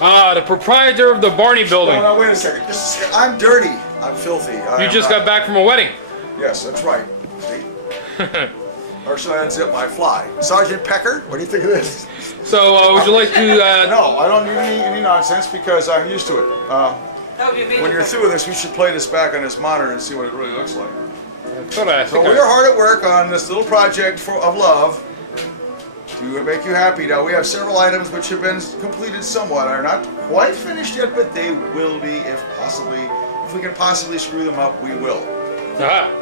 Ah, the proprietor of the Barney building. No, wait a second. Just a second. I'm dirty. I'm filthy. You just got back from a wedding. Yes, that's right. See? Or should I unzip my fly? Sergeant Pecker, what do you think of this? So, would you like to... No, I don't need any nonsense because I'm used to it. When you're through with this, we should play this back on this monitor and see what it really looks like. So we are hard at work on this little project of love to make you happy. Now we have several items which have been completed somewhat, are not quite finished yet, but they will be if we can possibly screw them up, we will.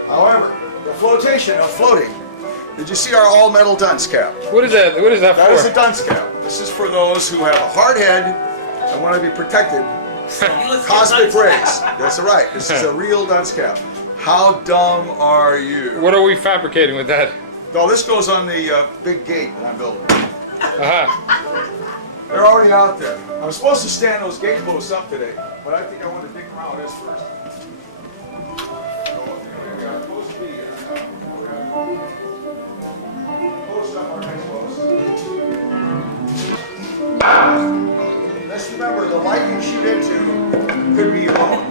However, the flotation of floating. Did you see our all-metal dunce cap? What is that? What is that for? That is a dunce cap. This is for those who have a hard head and want to be protected. Cosmic rays. That's right. This is a real dunce cap. How dumb are you? What are we fabricating with that? No, this goes on the big gate that I'm building. They're already out there. I was supposed to stand those gate posts up today, but I think I want to dig around this first. Let's remember, the light you shoot into could be your own.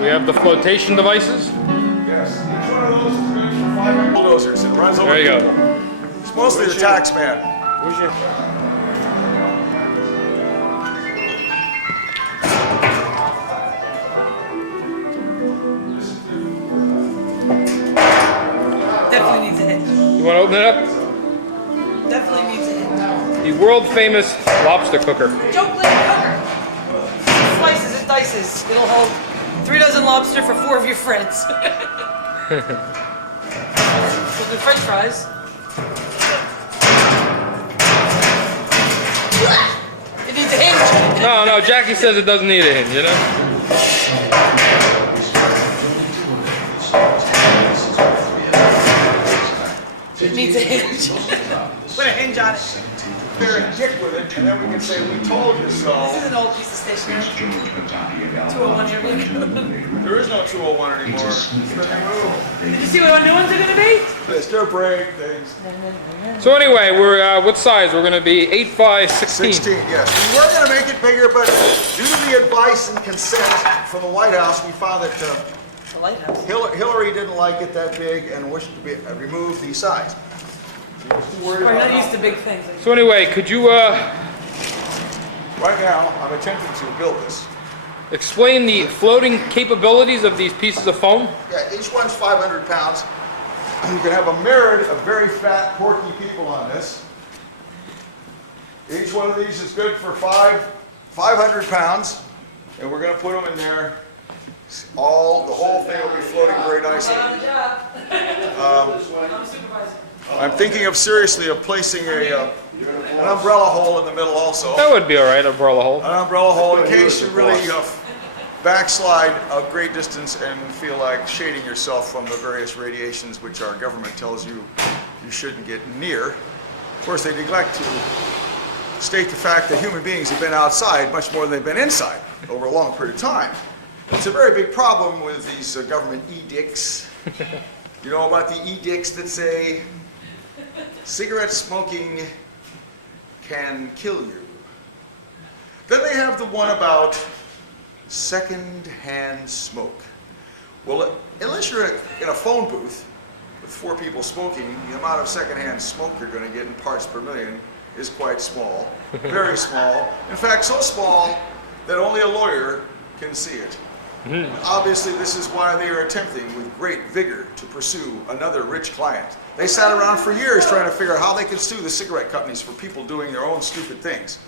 We have the flotation devices. Yes, each one of those is good for 5 bulldozers. It runs over. There you go. It's mostly the tax man. Where's your... Definitely needs a hit. You want to open it up? Definitely needs a hit. The world famous lobster cooker. JokeLand cooker. Slices and dices. It'll hold 3 dozen lobster for 4 of your friends. We'll do French fries. It needs a hinge. No, Jackie says it doesn't need a hinge, you know? It needs a hinge. Put a hinge on it. Bear a dick with it, and then we can say, we told you so. This is an old piece of stationery. 201 here. There is no 201 anymore. It's been removed. Did you see what our new ones are going to be? Mr. Break things. So anyway, we're what size? We're going to be 8 by 16. 16, yes. We were going to make it bigger, but due to the advice and consent from the White House, we found that The lighthouse. Hillary didn't like it that big and wished to remove the size. We're not used to big things. So anyway, could you Right now, I'm attempting to build this. explain the floating capabilities of these pieces of foam? Yeah, each one's 500 pounds. You can have a myriad of very fat, porky people on this. Each one of these is good for 500 pounds, and we're going to put them in there. The whole thing will be floating very nicely. I'm thinking of seriously placing an umbrella hole in the middle also. That would be all right, umbrella hole. An umbrella hole in case you really backslide a great distance and feel like shading yourself from the various radiations which our government tells you you shouldn't get near. Of course, they neglect to state the fact that human beings have been outside much more than they've been inside over a long period of time. It's a very big problem with these government edicts. You know about the edicts that say cigarette smoking can kill you. Then they have the one about second-hand smoke. Well, unless you're in a phone booth with 4 people smoking, the amount of second-hand smoke you're going to get in parts per million is quite small, very small. In fact, so small that only a lawyer can see it. Obviously, this is why they are attempting with great vigor to pursue another rich client. They sat around for years trying to figure out how they could sue the cigarette companies for people doing their own stupid things.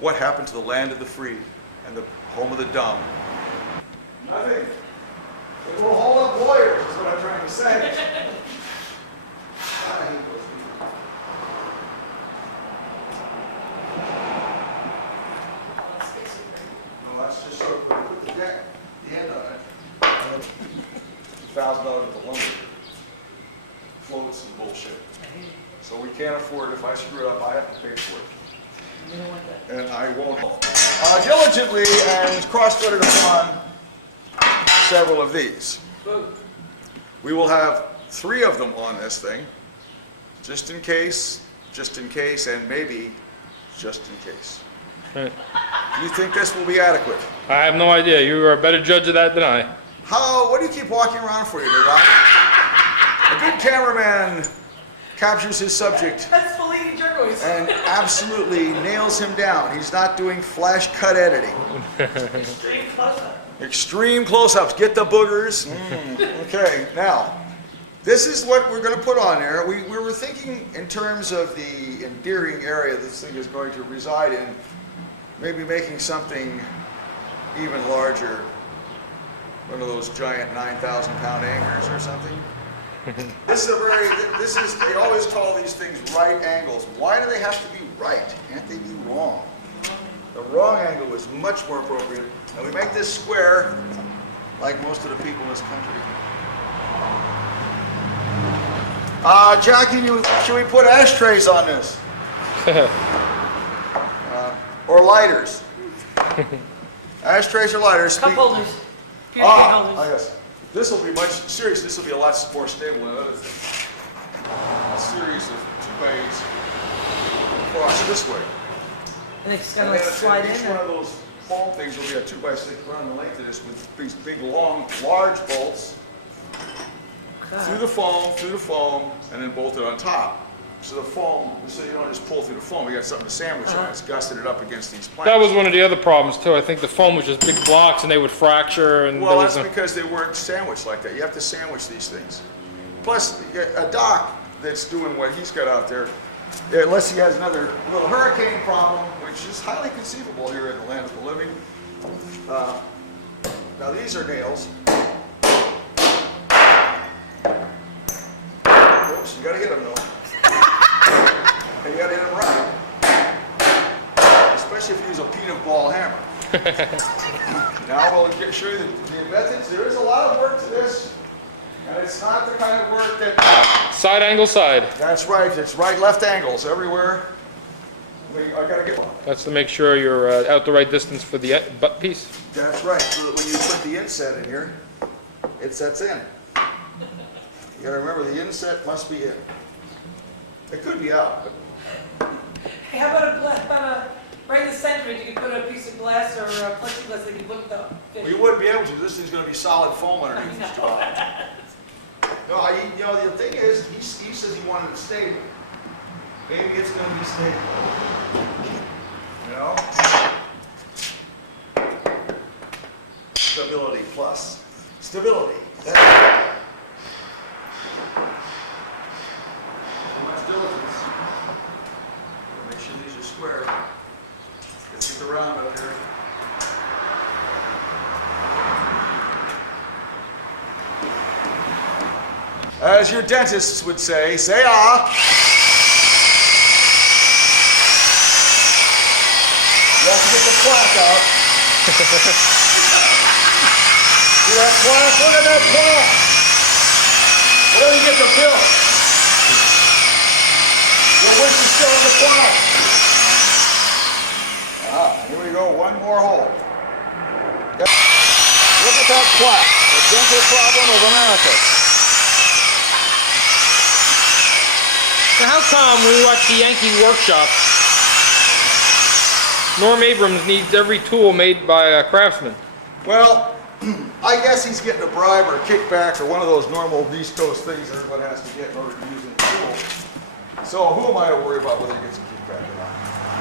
What happened to the land of the free and the home of the dumb? Nothing. They will hold up lawyers, is what I'm trying to say. I hate those people. No, that's just so quick. Put the deck, the end on it. $1,000 worth of lumber. Floats and bullshit. So we can't afford, if I screw it up, I have to pay for it. You don't want that. And I won't. Diligently and cross-threaded upon several of these. We will have 3 of them on this thing, just in case, and maybe just in case. Right. Do you think this will be adequate? I have no idea. You are a better judge of that than I. What do you keep walking around for, you Ronnie? A good cameraman captures his subject That's Fellini Jerko's. and absolutely nails him down. He's not doing flash cut editing. Extreme close-up. Extreme close-ups. Get the boogers. Okay, now, this is what we're going to put on there. We were thinking in terms of the endearing area this thing is going to reside in, maybe making something even larger. One of those giant 9,000-pound anchors or something. This is they always call these things right angles. Why do they have to be right? Can't they be wrong? The wrong angle is much more appropriate. And we make this square like most of the people in this country. Jackie, should we put ashtrays on this? Or lighters? Ashtrays or lighters? Cup holders. Cup holders. Yes. This will be seriously, this will be a lot more stable than other things. A series of 2x8s across this way. And it's gonna like slide in. Each one of those foam things will be a 2x6 around the length of this with these big, long, large bolts through the foam, and then bolted on top. So the foam, so you don't just pull through the foam, you got something to sandwich on. It's gusseted it up against these planks. That was one of the other problems too. I think the foam was just big blocks and they would fracture. And Well, that's because they weren't sandwiched like that. You have to sandwich these things. Plus, a dock that's doing what he's got out there, unless he has another little hurricane problem, which is highly conceivable here in the land of the living. Now these are nails. Oops, you gotta hit them though. And you gotta hit them right. Especially if you use a peanut ball hammer. Now we'll show you the methods. There is a lot of work to this. And it's not the kind of work that... Side angle side. That's right. It's right, left angles everywhere. I gotta get one. That's to make sure you're out the right distance for the butt piece. That's right. So that when you put the inset in here, it sets in. You gotta remember the inset must be in. It could be out, but... Hey, how about right in the center, you could put a piece of glass or a plexiglass that you put the fish. We wouldn't be able to. This thing's gonna be solid foam underneath this job. No, you know, the thing is, he says he wanted it stable. Maybe it's going to be stable. You know? Stability plus. Stability. That's right. Too much diligence. Make sure these are square. Let's get the round up here. As your dentists would say ah. You have to get the plaque out. See that plaque? Look at that plaque. Where do you get the bill? Your wish is still in the plaque. Here we go, one more hole. Look at that plaque. The dental problem of America. Now, how come when we watch the Yankee Workshop, Norm Abrams needs every tool made by a craftsman? Well, I guess he's getting a bribe or a kickback or one of those normal East Coast things everyone has to get in order to use a tool. So who am I to worry about whether he gets a kickback or not?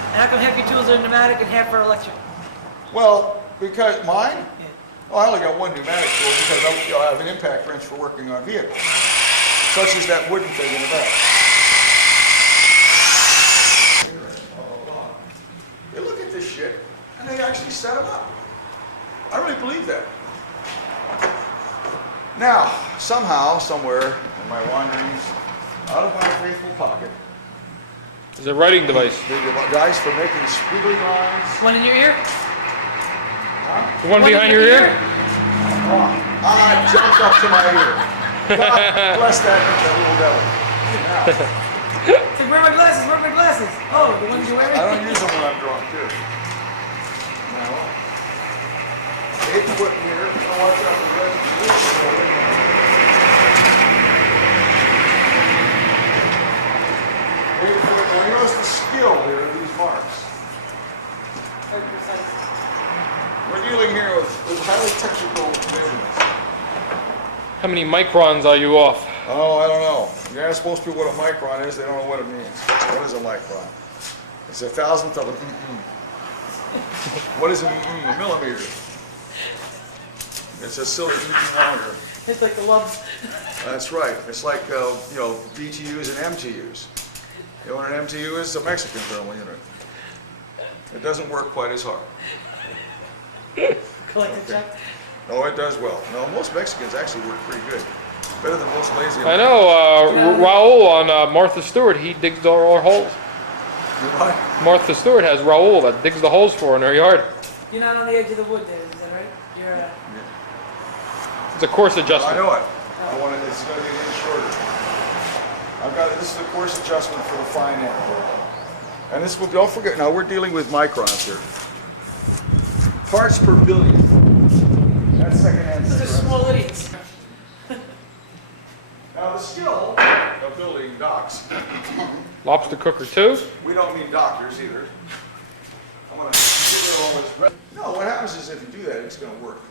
And how come half your tools are pneumatic and half are electric? Well, because mine? Yeah. Oh, I only got one pneumatic tool because I have an impact wrench for working on vehicles, such as that wooden thing in the back. They look at this shit and they actually set them up. I really believe that. Now, somehow, somewhere in my wanderings, out of my faithful pocket, It's a writing device. the device for making squiggly lines. One in your ear? The one behind your ear? I jumped up to my ear. God bless that little devil. Now, Say, where are my glasses? Where are my glasses? Oh, the ones you're wearing? I don't use them when I'm drunk, too. Now, 8 foot here. Now watch out for the rest of this. 8 foot we notice the skill here of these marks. Very precise. We're dealing here with highly technical measurements. How many microns are you off? Oh, I don't know. You ask most people what a micron is, they don't know what it means. What is a micron? It's a thousandth of an What is a millimeter? It's a silly longer. It's like the lumps. That's right. It's like, BTUs and MTUs. You know what an MTU is? It's a Mexican thermal unit. It doesn't work quite as hard. Collect the check. No, it does well. No, most Mexicans actually work pretty good. Better than most lazy. I know, Raul on Martha Stewart, he digs all our holes. You what? Martha Stewart has Raul that digs the holes for her in her yard. You're not on the edge of the wood, David, is that right? You're It's a course I adjustment. know it. I want it. It's going to be an inch shorter. I've got it. This is a course adjustment for the fine end. And this will. Don't forget. Now we're dealing with microns here. Parts per billion. That's second-hand. Those are small idiots. Now the skill of building docks. Lobster cooker too? We don't mean doctors either. I'm going to give it all this. No, what happens is if you do that, it's going to work.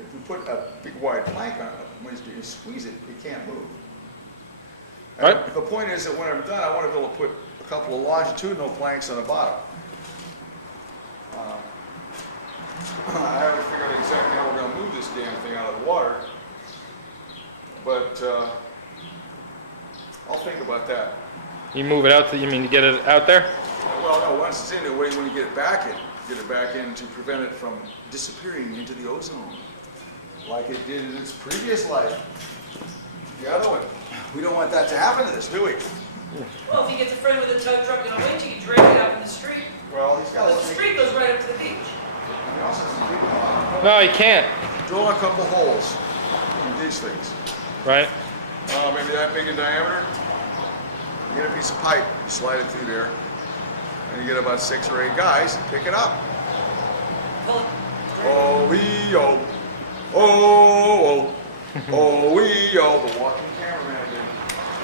If you put a big wide plank on it, when you squeeze it, it can't move. And Right. the point is that when I'm done, I want to be able to put a couple of longitudinal planks on the bottom. I haven't figured out exactly how we're going to move this damn thing out of the water, but I'll think about that. You move it out, you mean to get it out there? Well, no, once it's in there, when you get it back in to prevent it from disappearing into the ozone, like it did in its previous life. The other one. We don't want that to happen to this, do we? Well, if he gets a friend with a tow truck and a winch, he can drag it out in the street. Well, he's got The street goes right up to the beach. He also has to keep No, you can't. drill a couple holes in these things. Right? Maybe that big in diameter. You get a piece of pipe, you slide it through there, and you get about 6 or 8 guys and pick it up. Well, Oh-wee-oh, oh-oh, oh-wee-oh, the walking cameraman again.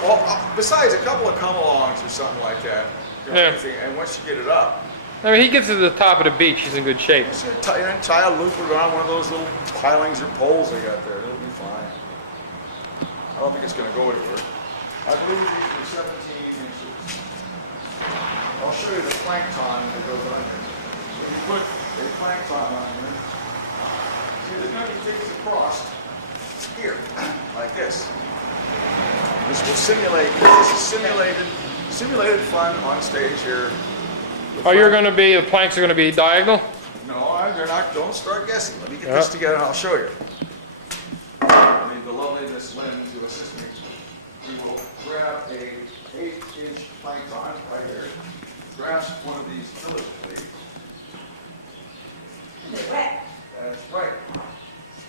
Well, besides a couple of come-alongs or something like that, Yeah. and once you get it up, I mean, he gets to the top of the beach, he's in good shape. just tie a loop around one of those little pilings or poles they got there. It'll be fine. I don't think it's going to go anywhere. I believe these are 17 inches. I'll show you the plankton that goes on here. When you put a plankton on here, see, there's going to be things across here, like this. This will simulate. This is simulated fun on stage here. Oh, the planks are gonna be diagonal? No, they're not. Don't start guessing. Let me get this together and I'll show you. I need the loveliness lens to assist me. We will grab a 8-inch plankton right here. Grasp one of these diligently. they're wet. That's right.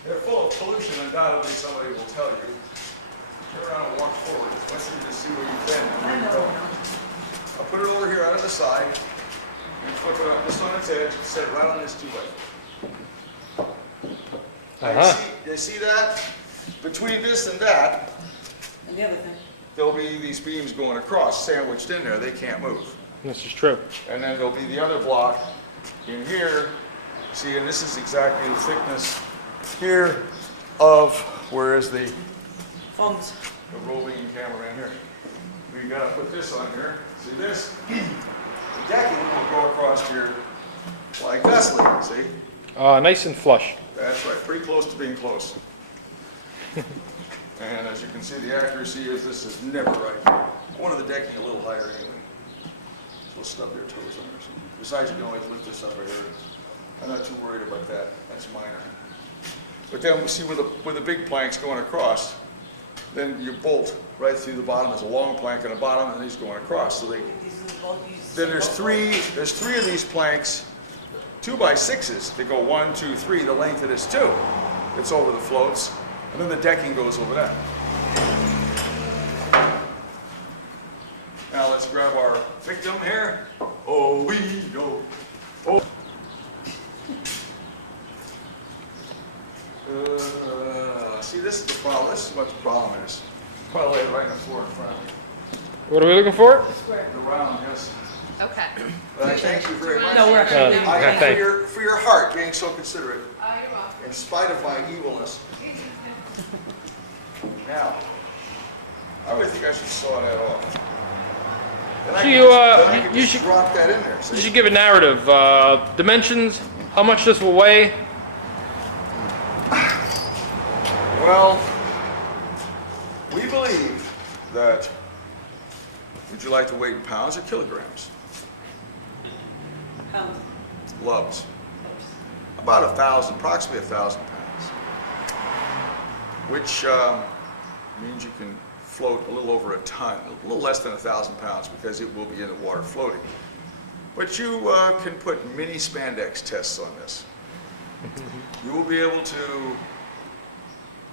They're full of pollution, undoubtedly somebody will tell you. Turn around and walk forward. Let's see where you've been. I know. I'll put it over here out of the side. And flip it up just on its edge and set it right on this two-way. You see that? Between this and that, And the other thing. there'll be these beams going across, sandwiched in there. They can't move. This is true. And then there'll be the other block in here. See, and this is exactly the thickness here of, where is the Thumbs. roving cameraman here. We gotta put this on here. See this? The decking will go across here like thusly, see? Nice and flush. That's right, pretty close to being close. And as you can see, the accuracy is this is never right. I wanted the decking a little higher anyway. So stub their toes on there. Besides, you can always lift this up right here. I'm not too worried about that. That's minor. But then we see where the big plank's going across, then you bolt right through the bottom. There's a long plank on the bottom, and these going across. So then there's three of these planks, 2x6s. They go 1, 2, 3. The length of this 2. It's over the floats, and then the decking goes over that. Now let's grab our victim here. Oh, we go. Oh. See, this is the problem. This is what the problem is. Probably lay it right on the floor in front of you. What are we looking for? Square. The round, yes. But I thank you very much. No, we're actually. Yeah. I thank Thank- you for your heart being so considerate, You're welcome. in spite of my evilness. Now, I really think I should saw that off. Then I So can you, just- then I can you just should- drop that in there. You See? should give a narrative. Dimensions, how much this will weigh. Well, we believe that. Would you like to weigh in pounds or kilograms? Pounds. Loves. About 1,000, approximately 1,000 pounds. Which means you can float a little over a ton, a little less than 1,000 pounds because it will be in the water floating. But you can put mini spandex tests on this. You will be able to,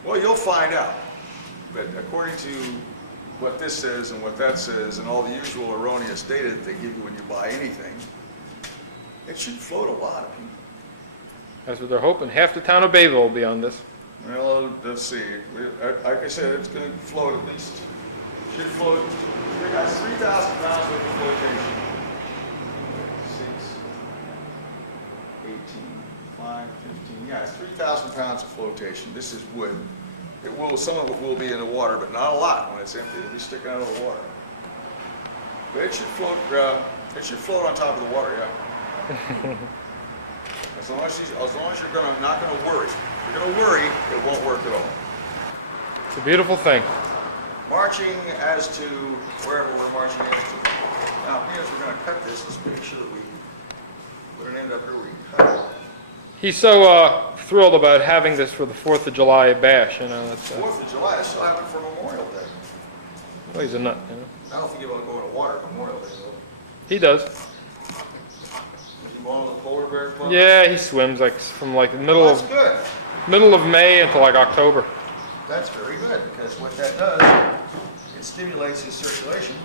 well, you'll find out. But according to what this says and what that says and all the usual erroneous data that they give you when you buy anything, it should float a lot of people. That's what they're hoping. Half the town of Bayville will be on this. Well, let's see. Like I said, it's going to float at least, should float, they got 3,000 pounds worth of flotation. 6, 18, 5, 15, yeah, it's 3,000 pounds of flotation. This is wood. It will, some of it will be in the water, but not a lot when it's empty. It'll be sticking out of the water. But it should float on top of the water, yeah. As long as you're not going to worry. If you're going to worry, it won't work at all. It's a beautiful thing. Marching as to wherever we're marching as to. Now, as we're going to cut this, let's make sure that we put an end up here where we can cut it. He's so thrilled about having this for the 4th of July bash, you know. That's, 4th of July, that's still happening for Memorial Day. well, he's a nut, you know. I don't think you're going to go in the water Memorial Day, though. He does. You belong to the Polar Bear Club? Yeah, he swims like from like the Well, that's good. middle of May until like October. That's very good, because what that does, it stimulates his circulation.